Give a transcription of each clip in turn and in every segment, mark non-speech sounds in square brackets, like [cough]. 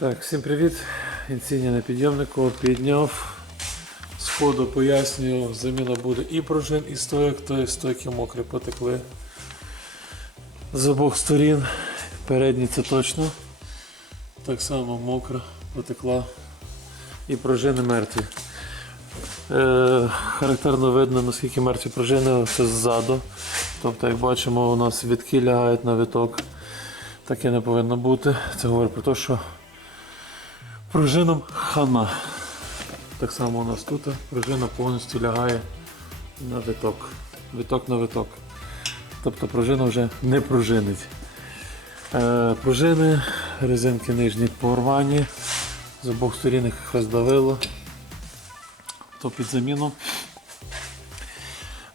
Так, всім привіт. Інсігнія на підйомнику підняв. Сходу пояснюю, заміна буде і пружин, і стоїк, то є стойки мокрі потекли. З обох сторін. Передні це точно. Так само мокра потекла. І пружини мертві. Е, характерно видно, наскільки мертві пружини це ззаду. Тобто, як бачимо, у нас вітки лягають на віток. Таке не повинно бути. Це говорить про те, що пружинам хана. Так само у нас тут пружина повністю лягає на виток. Виток на виток. Тобто пружина вже не пружинить. Е, пружини, резинки нижні порвані, з обох сторін їх роздавило. То під заміну.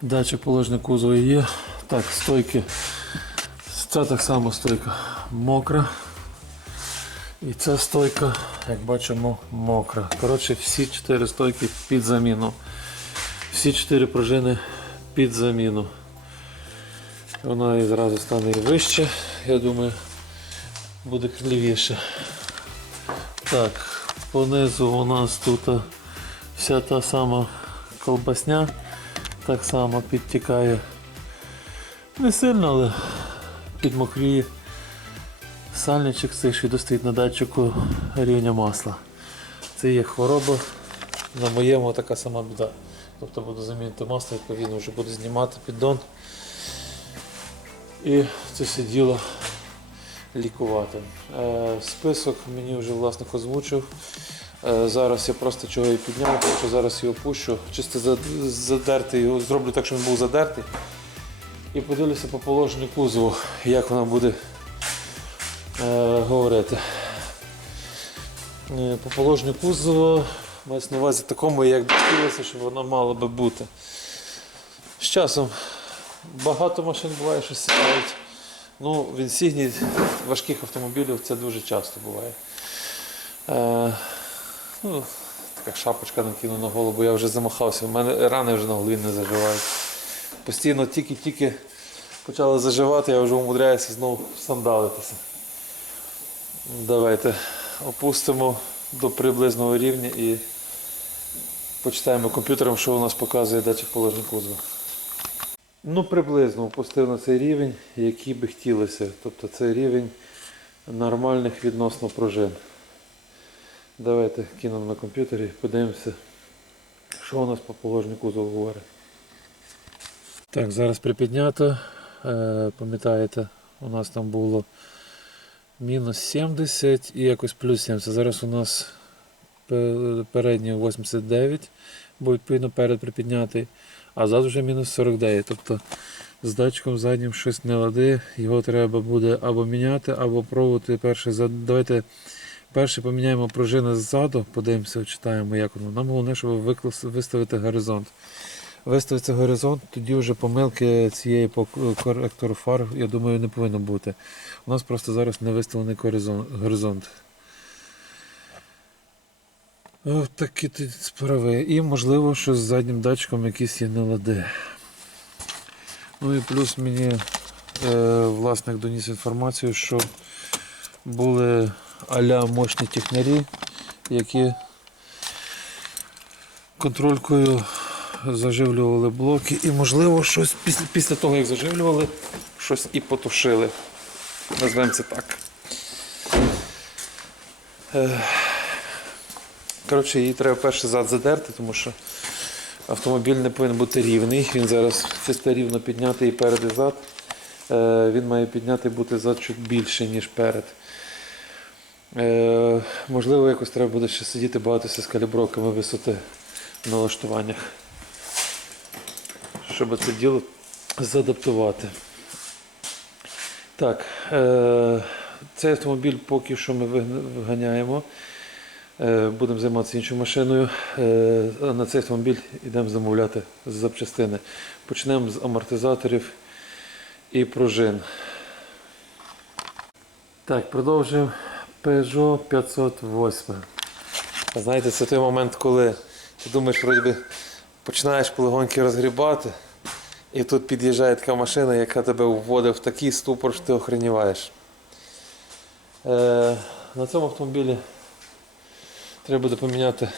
Датчик положення кузова є. Так, стойки. Це так само стойка мокра. І ця стойка, як бачимо, мокра. Коротше, всі чотири стойки під заміну. Всі чотири пружини під заміну. Вона і зразу стане вище, я думаю, буде клівіше. Так, понизу у нас тут вся та сама колбасня, так само підтікає. Не сильно, але підмокріє. Сальничок цей що достоїть на датчику рівня масла. Це є хвороба. На моєму така сама біда. Тобто буду замінити масло, відповідно вже буду знімати піддон. І це все діло лікувати. Е, список мені вже власник озвучив. Е, зараз я просто чого і підняв, що зараз його пущу. Чисто за- задерти його, зроблю так, щоб він був задертий. І подивлюся по положенню кузову, як вона буде говорити. Е, По положенню кузова мається на увазі такому, як хотілося, щоб вона мала би бути. З часом багато машин буває, що сідають. Ну, в інсігні важких автомобілів це дуже часто буває. Е, ну, така шапочка накину на голову, я вже замахався. У мене рани вже на голові не заживають. Постійно тільки-тільки почали заживати, я вже умудряюся знову сандалитися. Давайте опустимо до приблизного рівня і почитаємо комп'ютером, що у нас показує датчик положення кузова. Ну, приблизно опустив на цей рівень, який би хотілося. Тобто це рівень нормальних відносно пружин. Давайте кинемо на комп'ютері, подивимося, що у нас по положенню кузова говорить. Так, зараз припіднято. Е, пам'ятаєте, у нас там було мінус 70 і якось плюс 70. Зараз у нас пе- передній 89, бо відповідно перед припіднятий, а зад вже мінус 49. Тобто з датчиком заднім щось не лади, його треба буде або міняти, або пробувати перше. Давайте перше поміняємо пружини ззаду, подивимося, читаємо, як воно. Нам головне, щоб виставити горизонт. Виставиться горизонт, тоді вже помилки цієї по коректору фар, я думаю, не повинно бути. У нас просто зараз не виставлений горизонт. Ось такі тут справи. І можливо, що з заднім датчиком якісь є нелади. Ну і плюс мені е, власник доніс інформацію, що були аля мощні технарі, які контролькою заживлювали блоки і, можливо, щось після, після того, як заживлювали, щось і потушили. Назвемо це так. Коротше, її треба перший зад задерти, тому що автомобіль не повинен бути рівний. Він зараз чисто рівно піднятий і перед і зад. Е, Він має підняти бути зад чуть більше, ніж перед. Е, Можливо, якось треба буде ще сидіти багатися з калібровками висоти в налаштуваннях, щоб це діло задаптувати. Так, е, цей автомобіль поки що ми виганяємо. Е, Будемо займатися іншою машиною. Е, На цей автомобіль йдемо замовляти запчастини. Почнемо з амортизаторів і пружин. Так, продовжуємо Peugeot 508. Знаєте, це той момент, коли ти думаєш, вроді би, починаєш полегоньки розгрібати, і тут під'їжджає така машина, яка тебе вводить в такий ступор, що ти охреніваєш. Е, на цьому автомобілі треба буде поміняти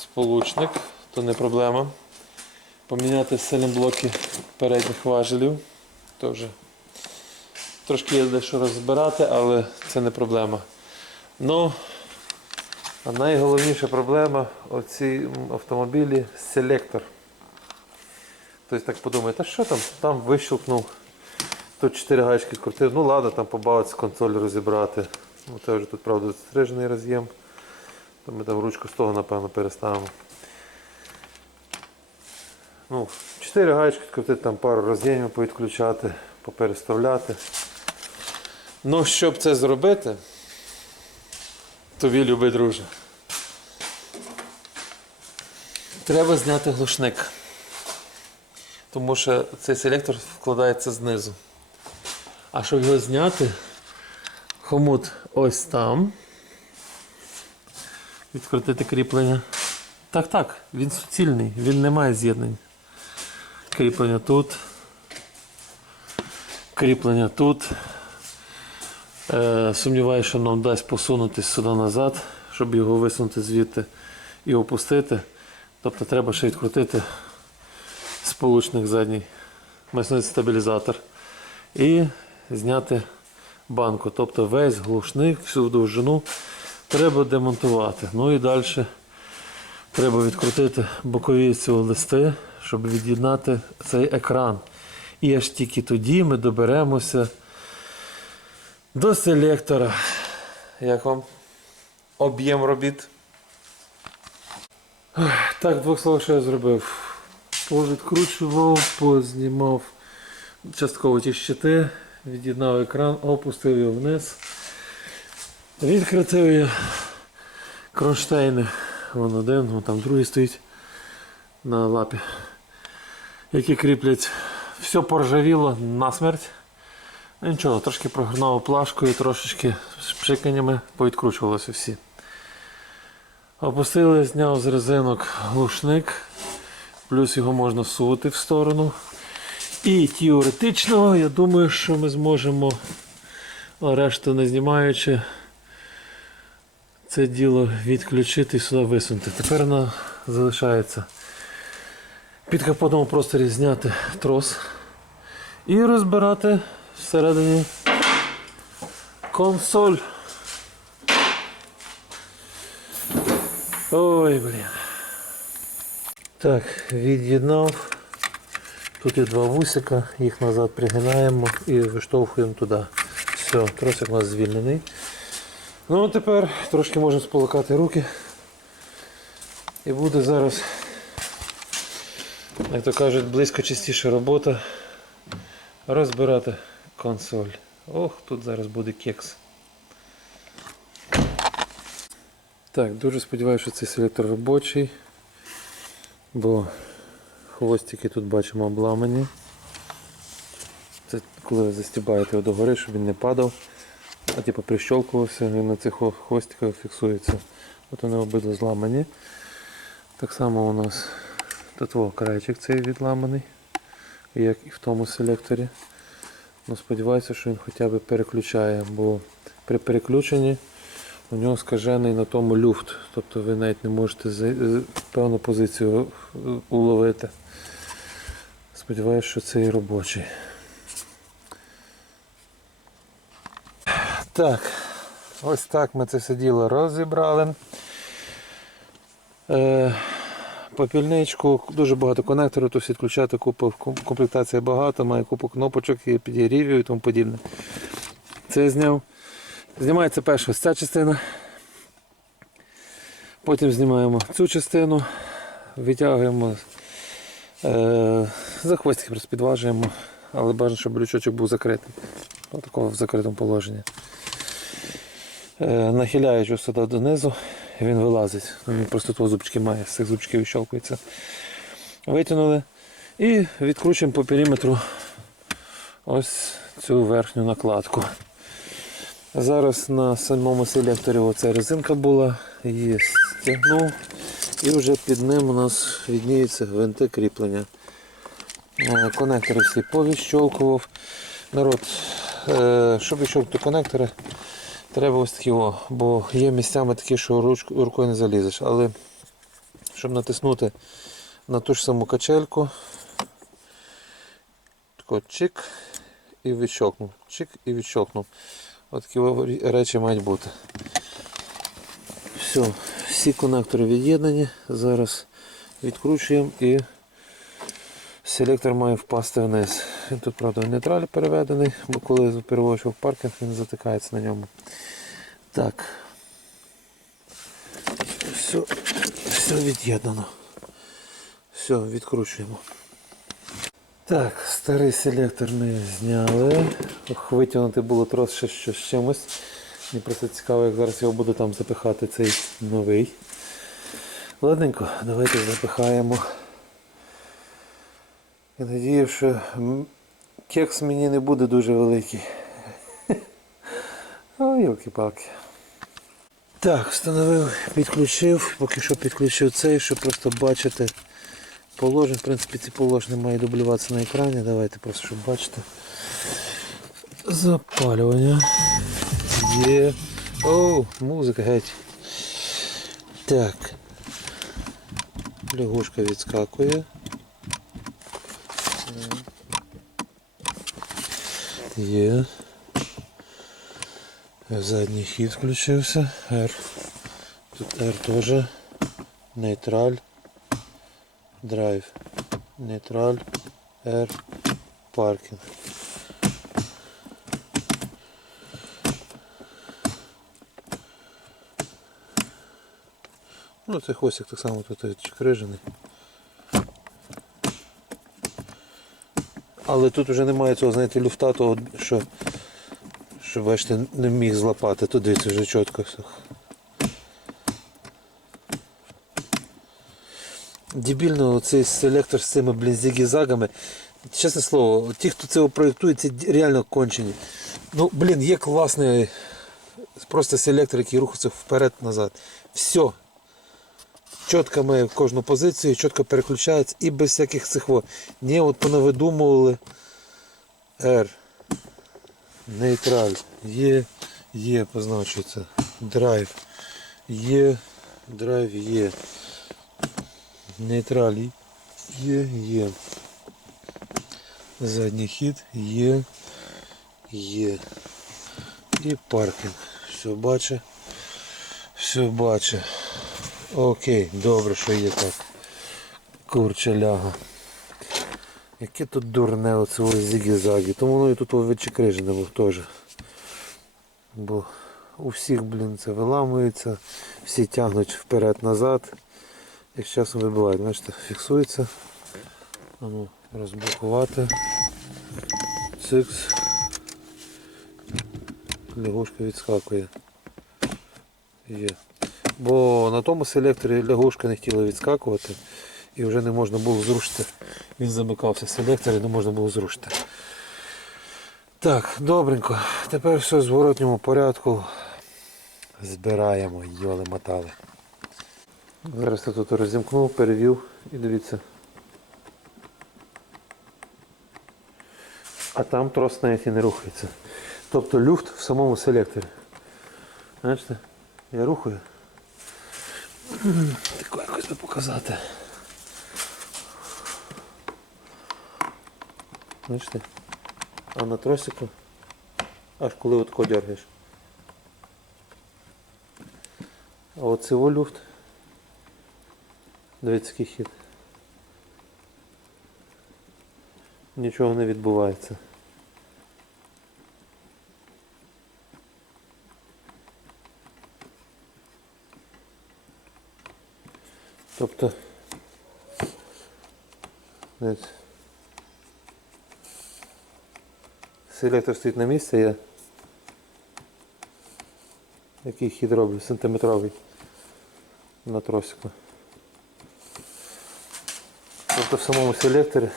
сполучник, то не проблема. Поміняти селенблоки передніх важелів. Теж трошки є дещо розбирати, але це не проблема. Ну, а найголовніша проблема у цій автомобілі селектор. Тобто так подумає, та що там? Там вищелкнув. Тут 4 гаечки крутив. Ну ладно, там побавитися консоль розібрати. Ну, це вже тут, правда, стрижений роз'єм. То ми там ручку з того, напевно, переставимо. Ну, 4 гаечки крутити, там пару роз'ємів повідключати, попереставляти. Ну, щоб це зробити, тобі любий друже. Треба зняти глушник. Тому що цей селектор вкладається знизу. А щоб його зняти, хомут ось там. Відкрутити кріплення. Так, так, він суцільний, він не має з'єднань. Кріплення тут. Кріплення тут. Е, сумніваюся, що нам дасть посунутися сюди назад, щоб його висунути звідти і опустити. Тобто треба ще відкрутити сполучник задній, мисний стабілізатор. І зняти банку. Тобто весь глушник, всю довжину треба демонтувати. Ну і далі треба відкрутити бокові ці листи, щоб від'єднати цей екран. І аж тільки тоді ми доберемося до селектора. Як вам об'єм робіт? Так, двох словах, що я зробив. Повідкручував, познімав частково ті щити, від'єднав екран, опустив його вниз. Відкрутив я кронштейни. Вон один, вон там другий стоїть на лапі, які кріплять. Все поржавіло на смерть. Ну, Нічого, трошки прогнав плашкою, трошечки з пшиканнями повідкручувалися всі. Опустили, зняв з резинок глушник, плюс його можна всунути в сторону. І теоретично, я думаю, що ми зможемо, решту не знімаючи, це діло відключити і сюди висунути. Тепер нам залишається під капотом просторі зняти трос і розбирати всередині консоль. Ой, блін. Так, від'єднав. Тут є два вусика, їх назад пригинаємо і виштовхуємо туди. Все, тросик у нас звільнений. Ну а тепер трошки можемо сполокати руки. І буде зараз, як то кажуть, близько частіша робота розбирати консоль. Ох, тут зараз буде кекс. Так, дуже сподіваюся, що цей селектор робочий, бо хвостики тут бачимо обламані. Це коли застібаєте його догори, щоб він не падав, а типу прищолкувався, він на цих хвостиках фіксується. От вони обидва зламані. Так само у нас тут крайчик цей відламаний, як і в тому селекторі. Ну, сподіваюся, що він хоча б переключає, бо при переключенні у нього скажений на тому люфт. Тобто ви навіть не можете певну позицію е, уловити. Сподіваюся, що це і робочий. Так, ось так ми це все діло розібрали. Е, Попільничку, дуже багато конекторів, то відключати купу, комплектація багато, має купу кнопочок і підігрівів і тому подібне. Це я зняв. Знімається перша ось ця частина. Потім знімаємо цю частину, витягуємо е, за хвостики підважуємо, але бажано, щоб лючочок був закритий. Отакого в закритому положенні. Е, нахиляючи сюди донизу, він вилазить. Він просто тут зубчики має, з цих зубчиків відщолкується. Витягнули і відкручуємо по периметру ось цю верхню накладку. Зараз на самому селекторі оця резинка була, її стягнув і вже під ним у нас відніються гвинти кріплення. Е, Конектори всі повіщолкував. Народ, е, щоб відщолкнути конектори, Треба ось такі, о, бо є місцями такі, що руч- рукою не залізеш. Але щоб натиснути на ту ж саму качельку, чик і відщолкнув. Чик і відщолкнув. От такі о речі мають бути. Все, всі конектори від'єднані. Зараз відкручуємо і селектор має впасти вниз. Він тут, правда, в нейтралі переведений, бо коли переводиш в паркінг, він затикається на ньому. Так. Все, все від'єднано. Все, відкручуємо. Так, старий селектор ми зняли. Витягнути було трошки що з чимось. Мені просто цікаво, як зараз його буду там запихати цей новий. Ладненько, давайте запихаємо. Я надію, що кекс мені не буде дуже великий. [laughs] Ой, йолки-палки. Так, встановив, підключив, поки що підключив цей, щоб просто бачити положення. В принципі, ці положення мають дублюватися на екрані. Давайте просто, щоб бачити. Запалювання. Є. Оу, музика геть. Так. Лягушка відскакує. Є. Задній хід включився. R. Тут R теж. Нейтраль. Драйв. Нейтраль. R. Паркінг. Ну, цей хвостик так само тут чекрижений. Але тут вже немає цього, знаєте, люфта, того, що, що бачите, не міг злапати. Тут дивіться вже чітко все. Дебільно цей селектор з цими блін зігізагами. Чесне слово, ті, хто це проєктує, це реально кончені. Ну, блін, є класний просто селектор, який рухається вперед-назад. Все. Чітко має кожну позицію, чітко переключається і без всяких цих. во. Ні, от понавидумували. R. Нейтраль. Є, є, позначується. Драйв. Є, драйв є. Нейтраль є, є. Задній хід є, є. І паркінг. Все бачить. Все бачить. Окей, добре, що є так. Курча ляга. Яке тут дурне оце ось зігі-загі. Тому воно і тут вичекрижене був теж. Бо у всіх, блін, це виламується, всі тягнуть вперед-назад. І з часом вибивають. Бачите, фіксується. А ну, розблокувати. Цикс. Лягушка відскакує. Є. Бо на тому селекторі лягушка не хотіла відскакувати і вже не можна було зрушити. Він замикався селектор і не можна було зрушити. Так, добренько. Тепер все в зворотньому порядку. Збираємо, йоли мотали. Зараз я тут розімкнув, перевів і дивіться. А там трос навіть і не рухається. Тобто люфт в самому селекторі. Бачите? Я рухаю. Тако якось би показати. Бачите? А на тросику аж коли отко дергаєш. А от цього люфт. Дивіться, який хід. Нічого не відбувається. Тобто селектор стоїть на місці, я який хід роблю, сантиметровий на тросику. Тобто в самому селекторі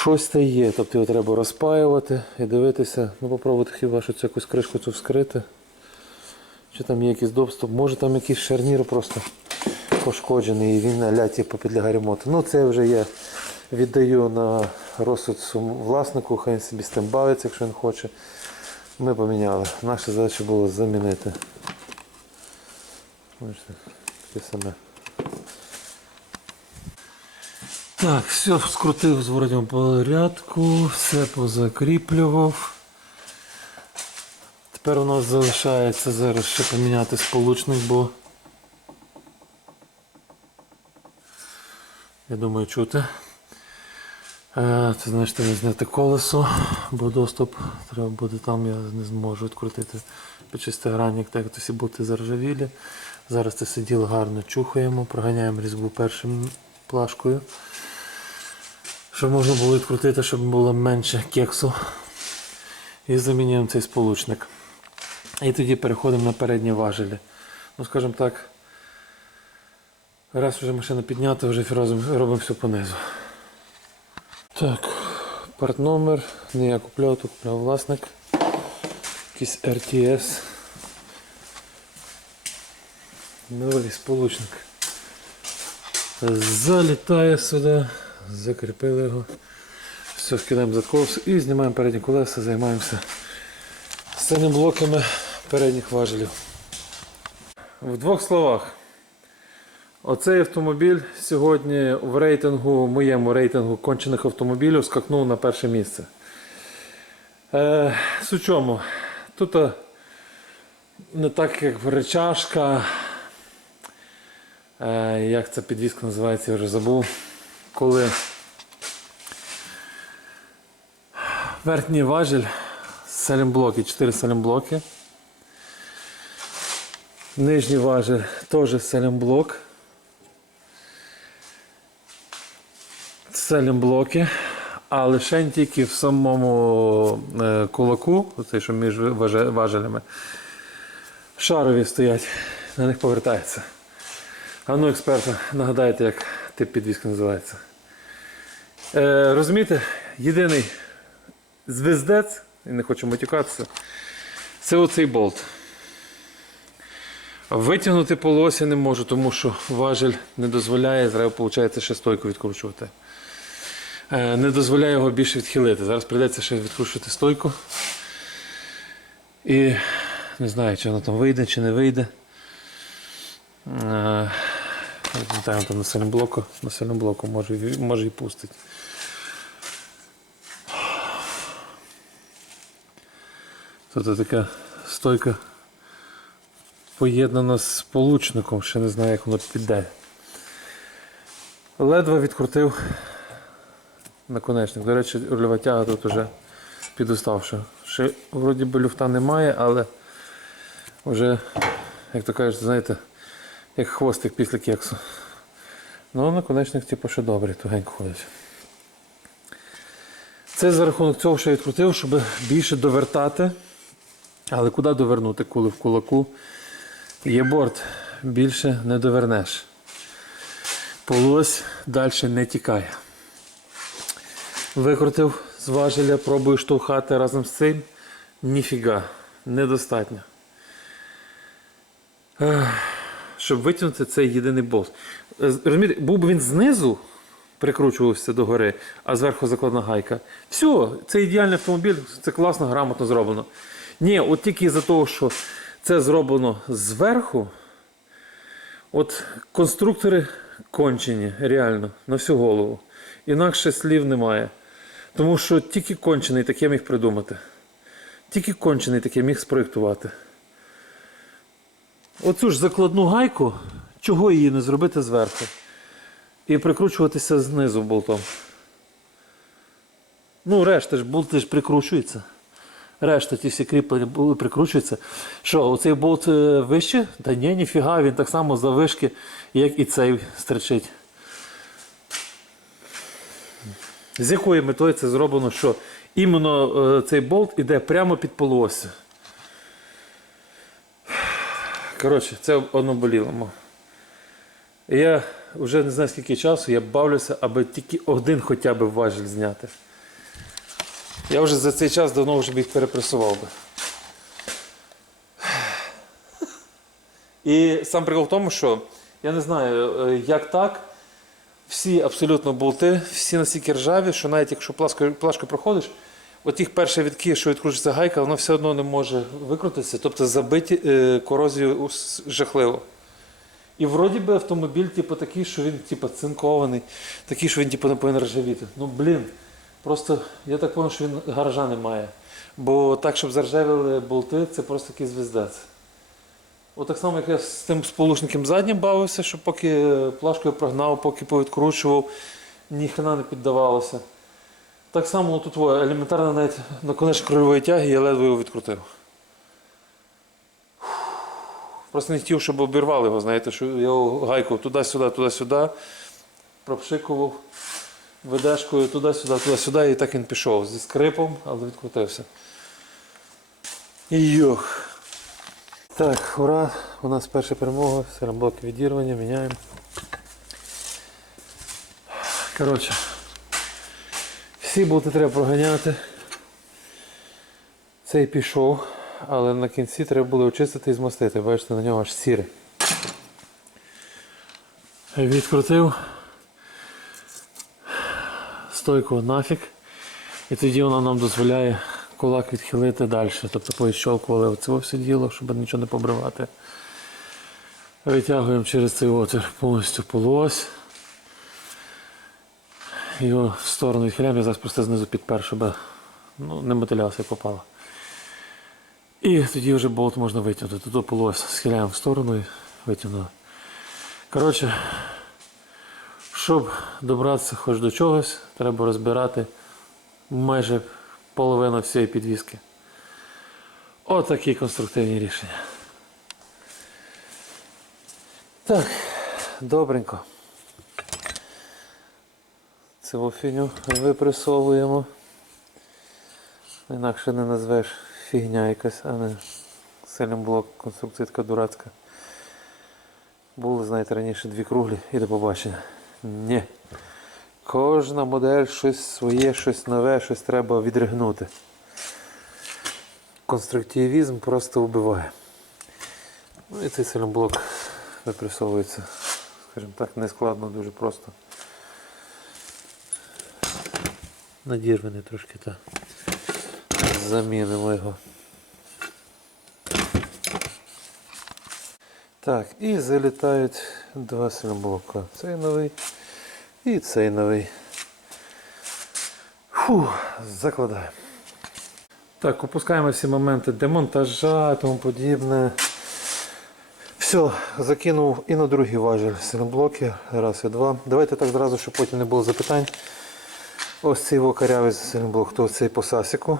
щось та є, тобто його треба розпаювати і дивитися, ну попробувати хіба що цю якусь кришку цю вскрити. Чи там є якийсь доступ, може там якийсь шарнір просто пошкоджений і він наля типу, підлягає ремонту. Ну це вже я віддаю на розсуд власнику, хай він собі з тим бавиться, якщо він хоче. Ми поміняли. Наша задача була замінити. Бачите, таке саме. Так, все скрутив в порядку, все позакріплював. Тепер у нас залишається зараз ще поміняти сполучник, бо я думаю чути. Е, Це значить не зняти колесо, бо доступ треба буде там, я не зможу відкрутити почисти гранник, так як всі бути заржавілі. Зараз це все діло гарно чухаємо, проганяємо різьбу першим плашкою. Щоб можна було відкрутити, щоб було менше кексу. І замінюємо цей сполучник. І тоді переходимо на передні важелі. Ну, скажімо так, раз вже машина піднята, вже робимо, все понизу. Так, партномер, не я купляв, то купляв власник. Якийсь RTS. Новий сполучник. Залітає сюди, закріпили його. Все, скидаємо за колесо і знімаємо передні колеса, займаємося цими блоками передніх важелів. В двох словах. Оцей автомобіль сьогодні в рейтингу, в моєму рейтингу кончених автомобілів скакнув на перше місце. Е, з чому? Тут е, не так як речашка. Е, як ця підвізка називається, я вже забув. Коли верхній важіль салімблоки, 4 салімблоки. Нижній важіль теж салімблок. Салімблоки. А лише тільки в самому е, кулаку, оцей, що між важелями, шарові стоять, на них повертається. А ну, експерта, нагадайте, як тип підвіски називається. Е, розумієте, єдиний звездець, і не хочу матюкатися, це оцей болт. Витягнути полосся не можу, тому що важель не дозволяє, треба, виходить, ще стойку відкручувати. Е, Не дозволяє його більше відхилити. Зараз прийдеться ще відкручувати стойку. І не знаю, чи воно там вийде, чи не вийде. Е, там на сильному блоку, на сильному блоку може, може і пустить. Тут така стойка поєднана з сполучником, ще не знаю, як воно піде. Ледве відкрутив наконечник. До речі, рульова тяга тут вже підуставша. Ще вроді би люфта немає, але вже, як то кажуть, знаєте, як хвостик після кексу. Ну, наконечник типу, ще добрий, тугенько ходить. Це за рахунок цього, я відкрутив, щоб більше довертати. Але куди довернути, коли в кулаку є борт, більше не довернеш. Полось далі не тікає. Викрутив з важеля, пробую штовхати разом з цим. Ніфіга, недостатньо. Щоб витягнути цей єдиний болт. Е, Розумієте, був би він знизу прикручувався до гори, а зверху закладна гайка. Все, це ідеальний автомобіль, це класно, грамотно зроблено. Ні, от тільки із-за того, що це зроблено зверху, от конструктори кончені, реально, на всю голову. Інакше слів немає. Тому що тільки кончений таке міг придумати. Тільки кончений таке міг спроєктувати. Оцю ж закладну гайку, чого її не зробити зверху? І прикручуватися знизу болтом. Ну, решта ж болти ж прикручуються. Решта ті всі кріплення були прикручуються. Що, оцей болт е, вище? Та ні, ніфіга, він так само за вишки, як і цей стричить. З якою метою це зроблено, що іменно е, цей болт іде прямо під полуосю. Коротше, це одноболілому. Я вже не знаю скільки часу, я бавлюся, аби тільки один хоча б важіль зняти. Я вже за цей час давно вже б їх перепресував би. І сам прикол в тому, що я не знаю, е, як так. Всі абсолютно болти, всі настільки ржаві, що навіть якщо плашкою, проходиш, от їх перші відки, що відкручується гайка, воно все одно не може викрутитися, тобто забиті е, корозію жахливо. І вроді би автомобіль, типу, такий, що він типу, цинкований, такий, що він типу, не повинен ржавіти. Ну, блін, просто я так понял, що він гаража не має. Бо так, щоб заржавіли болти, це просто такий звіздець. От так само, як я з тим сполучником заднім бавився, що поки е, плашкою прогнав, поки повідкручував, ніхрена не піддавалося. Так само тут во, елементарно навіть наконечник рульової тяги я ледве його відкрутив. Просто не хотів, щоб обірвали його, знаєте, що його гайку туди-сюди, туди-сюди, пропшикував ведешкою туди-сюди, туди-сюди, і так він пішов зі скрипом, але відкрутився. І Йох. Так, ура! У нас перша перемога, сероблоки відірвання, міняємо. Коротше, всі болти треба проганяти. Цей пішов, але на кінці треба було очистити і змастити. Бачите, на нього аж сіре. Відкрутив стойку нафіг. І тоді вона нам дозволяє кулак відхилити далі. Тобто повідщолкували оце все діло, щоб нічого не побривати. Витягуємо через цей отвір повністю полуось. Його в сторону відхиляємо, я зараз просто знизу підпер, щоб ну, не мотилявся як попало. І тоді вже болт можна витягнути. Тут полуось схиляємо в сторону і витягнули. Коротше, щоб добратися хоч до чогось, треба розбирати майже половину всієї підвіски. Отакі конструктивні рішення. Так, добренько. Цю фігню випресовуємо. Інакше не назвеш фігня якась, а не сильним блок конструкція така дурацька. Були, знаєте, раніше дві круглі і до побачення. Ні. Кожна модель щось своє, щось нове, щось треба відригнути. Конструктивізм просто вбиває. Ну і цей силімблок випресовується, скажімо так, не складно, дуже просто. Надірваний трошки так. Замінимо його. Так, і залітають два силімблока. Цей новий і цей новий. Фу, закладаємо. Так, опускаємо всі моменти демонтажа і тому подібне. Все, закинув і на другий важіль силімблоки. Раз і два. Давайте так зразу, щоб потім не було запитань. Ось цей вокарявий силімблок, то цей по сасіку.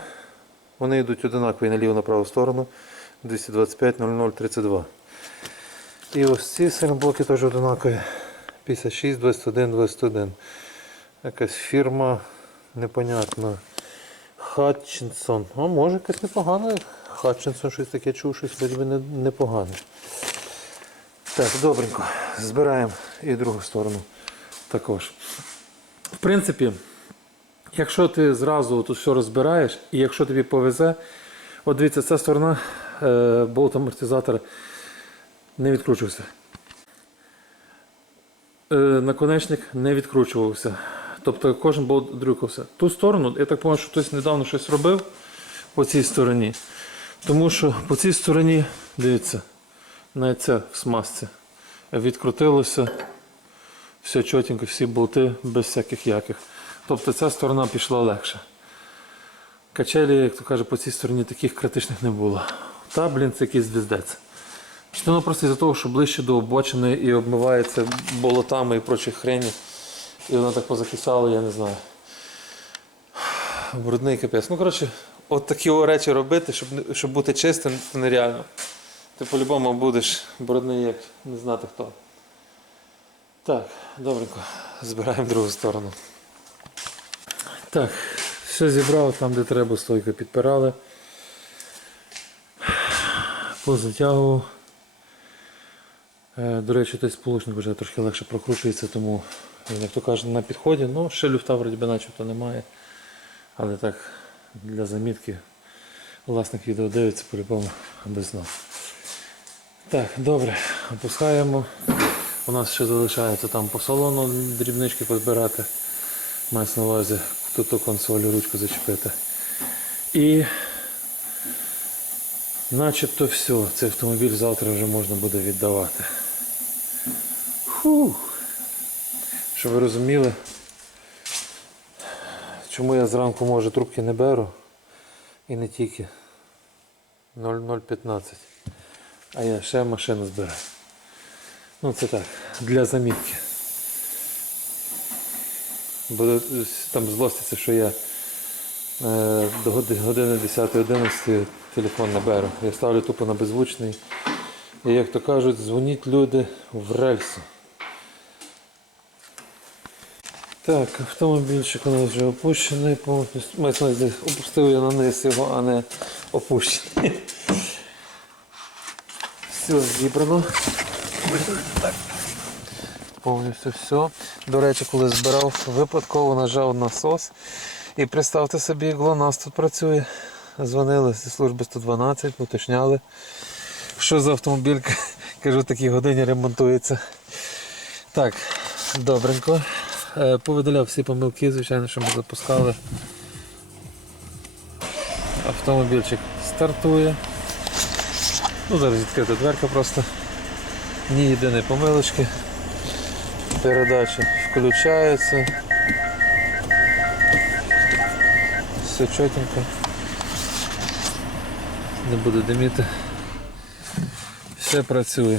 Вони йдуть одинакові на ліву на праву сторону. 225 00 32. І ось ці силімблоки теж одинакові. 56, 21, 21. Якась фірма непонятна. Хатчинсон. А може якась непогана. Хатчинсон щось таке чув, щось би непогане. Так, добренько. Збираємо і другу сторону також. В принципі, якщо ти зразу тут все розбираєш, і якщо тобі повезе, от дивіться, ця сторона е, болт амортизатора не відкручувався. Е, наконечник не відкручувався. Тобто кожен болт дрюкався. Ту сторону, я так пам'ятаю, що хтось недавно щось робив по цій стороні. Тому що по цій стороні, дивіться, навіть це в смазці. Відкрутилося. Все чотенько, всі болти без всяких яких. Тобто ця сторона пішла легше. Качелі, як то каже, по цій стороні таких критичних не було. Та, блін, це якийсь звіздець. Воно просто із-за того, що ближче до обочини і обмивається болотами і прочих хрені. І воно так позакисало, я не знаю. Брудний капець. Ну, коротше, от такі речі робити, щоб, щоб бути чистим, це нереально. Ти по-любому будеш брудний, як не знати хто. Так, добренько. Збираємо другу сторону. Так, все зібрав там, де треба, стойку підпирали. Позатягував. Е, До речі, той сполучник вже трошки легше прокручується, тому як то каже, на підході. Ну, ще люфта вроді начебто немає. Але так, для замітки власник відео дивиться по-любому аби знав. Так, добре, опускаємо. У нас ще залишається там по салону дрібнички позбирати. Мається на увазі тут ту консоль ручку зачепити. І начебто все, цей автомобіль завтра вже можна буде віддавати. Фух. Щоб ви розуміли, чому я зранку може трубки не беру і не тільки 0015, а я ще машину збираю. Ну це так, для замітки. Бо там злоститься, що я е, до години 10-11 телефон не беру. Я ставлю тупо на беззвучний. І як то кажуть, дзвоніть люди в рельсу. Так, автомобільчик у нас вже опущений, повністю. Увазі, опустив я на низ його, а не опущений. Все зібрано. Повністю все. До речі, коли збирав, випадково нажав насос. І представте собі, ГЛОНАСС тут працює. Дзвонили зі служби 112, уточняли, що за автомобіль, [laughs] кажу, в такій годині ремонтується. Так, добренько. Е, Повидаляв всі помилки, звичайно, що ми запускали. Автомобільчик стартує. Ну, зараз відкрита дверка просто. Ні єдиної помилочки. Передача включається. Все чотенько. Не буду диміти. Все працює.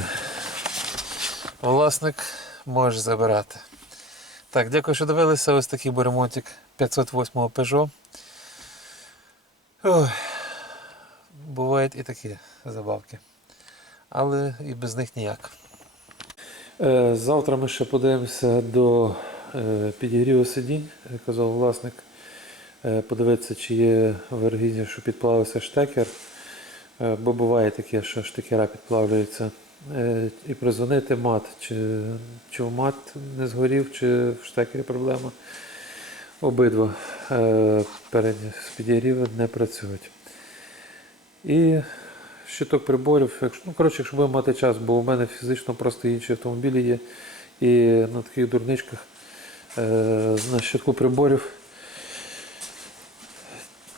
Власник може забирати. Так, дякую, що дивилися. Ось такий був ремонтик 508 Peugeot. Ой, бувають і такі забавки. Але і без них ніяк. Е, Завтра ми ще подивимося до е, підігріву сидінь, казав власник. Е, Подивитися, чи є вергіння, що підплавився штекер. Бо буває таке, що штекера підплавлюються. Е, І призвонити мат, чи, чи мат не згорів, чи в штекері проблема. Обидва е, передні з підігріву не працюють. І щиток приборів, якщо, ну, коротше, якщо будемо мати час, бо у мене фізично просто інші автомобілі є. І на таких дурничках е, на щитку приборів.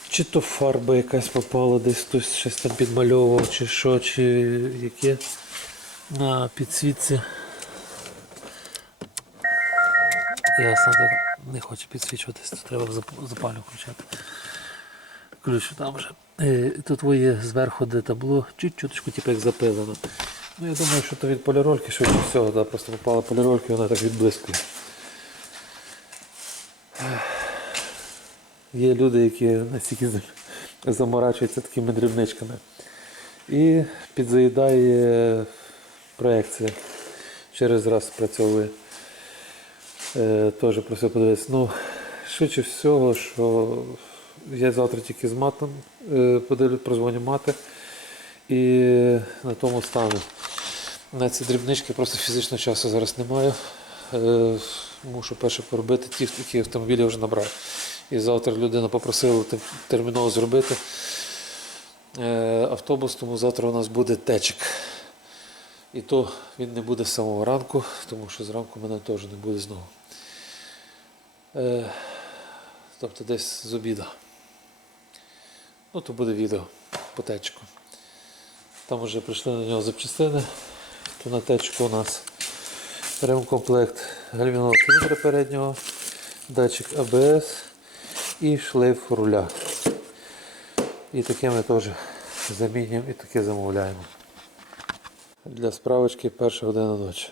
Чи то фарба якась попала, десь хтось щось там підмальовував, чи що, чи яке на підсвітці. Ясно, так не хоче підсвічуватись, то треба запалю включати. Ключ там вже. Е, Тут є зверху де табло, чуть-чуточку типу, як запилено. Ну я думаю, що то від полірольки, швидше всього, да, просто попала поліролька і вона так відблискує. Є люди, які настільки заморачуються такими дрібничками. І підзаїдає проекція. Через раз спрацьовує. Е, теж просив подивитися. Ну, швидше всього, що я завтра тільки з матом е, подивлю, прозвоню мати і на тому стану. На ці дрібнички просто фізично часу зараз немає. Е, мушу перше поробити ті, які автомобілі вже набрав. І завтра людина попросила терміново зробити е, автобус, тому завтра у нас буде течик. І то він не буде з самого ранку, тому що зранку мене теж не буде знову. Е, тобто десь з обіда. Ну, то буде відео по течку. Там вже прийшли на нього запчастини. То на течку у нас ремкомплект гальмівного циліндра переднього, датчик АБС і шлейф руля. І таке ми теж замінюємо і таке замовляємо. Для справочки перша година ночі.